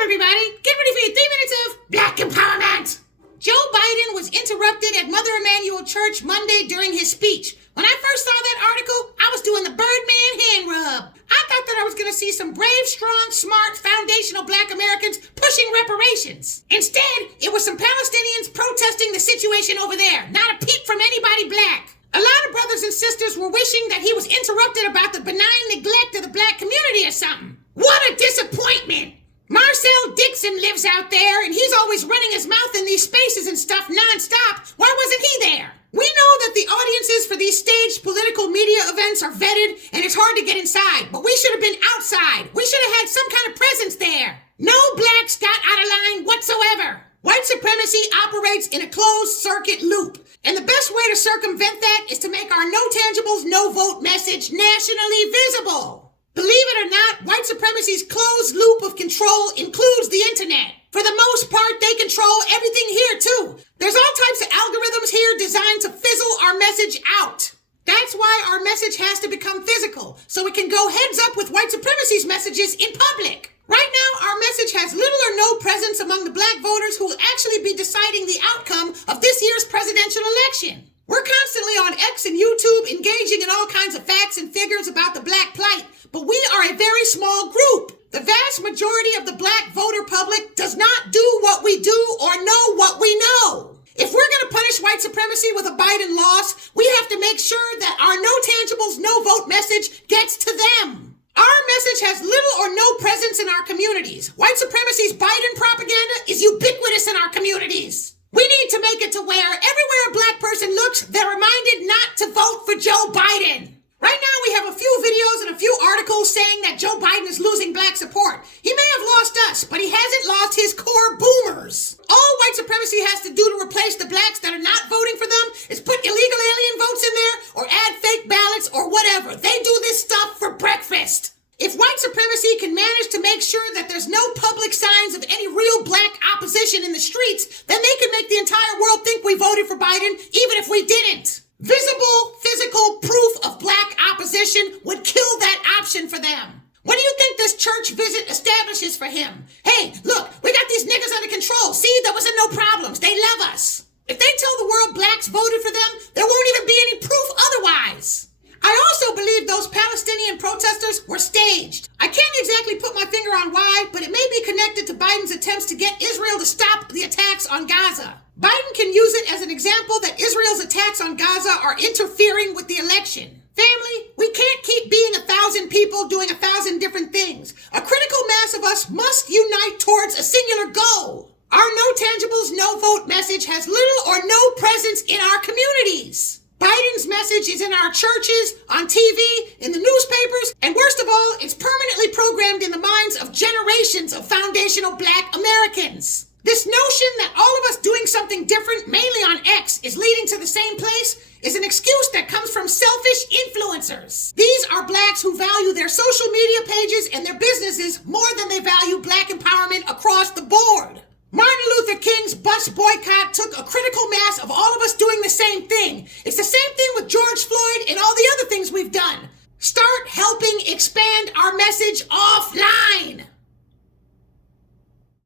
everybody. Get ready for your 3 minutes of Black Empowerment. Joe Biden was interrupted at Mother Emanuel Church Monday during his speech. When I first saw that article, I was doing the Birdman hand rub. I thought that I was going to see some brave, strong, smart, foundational Black Americans pushing reparations. Instead, it was some Palestinians protesting the situation over there. Not a peep from anybody Black. A lot of brothers and sisters were wishing that he was interrupted about the benign neglect of the Black community or something. What a disappointment! Marcel Dixon lives out there, and he's always running his mouth in these spaces and stuff nonstop. Why wasn't he there? We know that the audiences for these staged political media events are vetted, and it's hard to get inside, but we should have been outside. We should have had some kind of presence there. No Blacks got out of line whatsoever. White supremacy operates in a closed-circuit loop, and the best way to circumvent that is to make our no tangibles, no vote message nationally visible. Believe it or not, white supremacy's closed loop of control includes the internet. For the most part, they control everything here too. There's all types of algorithms here designed to fizzle our message out. That's why our message has to become physical, so it can go heads up with white supremacy's messages in public. Right now, our message has little or no presence among the Black voters who will actually be deciding the outcome of this year's presidential election. We're constantly on X and YouTube engaging in all kinds of facts and figures about the Black plight, but we are a very small group. The vast majority of the Black voter public does not do what we do or know what we know. If we're going to punish white supremacy with a Biden loss, we have to make sure that our no tangibles, no vote message gets to them. Our message has little or no presence in our communities. White supremacy's Biden propaganda is ubiquitous in our communities. We need to make it to where everywhere a Black person looks, they're reminded not to vote for Joe Biden. Right now, we have a few videos and a few articles saying that Joe Biden is losing Black support. He may have lost us, but he hasn't lost his core boomers. All white supremacy has to do to replace the Blacks that are not voting for them is put illegal alien votes in there or add fake ballots or whatever. They do this stuff for breakfast. If white supremacy can manage to make sure that there's no public signs of any real Black opposition in the streets, then they can make the entire world think we voted for Biden, even if we didn't. Visible, physical proof of Black opposition would kill that option for them. What do you think this church visit establishes for him? Hey, look, we got these niggas under control. See, there wasn't no problems. They love us. If they tell the world Blacks voted for them, there won't even be any proof otherwise. I also believe those Palestinian protesters were staged. I can't exactly put my finger on why, but it may be connected to Biden's attempts to get Israel to stop the attacks on Gaza. Biden can use it as an example that Israel's attacks on Gaza are interfering with the election. Family, we can't keep being 1,000 people doing 1,000 different things. A critical mass of us must unite towards a singular goal. Our no tangibles, no vote message has little or no presence in our communities. Biden's message is in our churches, on TV, in the newspapers, and worst of all, it's permanently programmed in the minds of generations of foundational Black Americans. This notion that all of us doing something different, mainly on X, is leading to the same place is an excuse that comes from selfish influencers. These are Blacks who value their social media pages and their businesses more than they value Black empowerment across the board. Martin Luther King's bus boycott took a critical mass of all of us doing the same thing. It's the same thing with George Floyd and all the other things we've done. Start helping expand our message offline.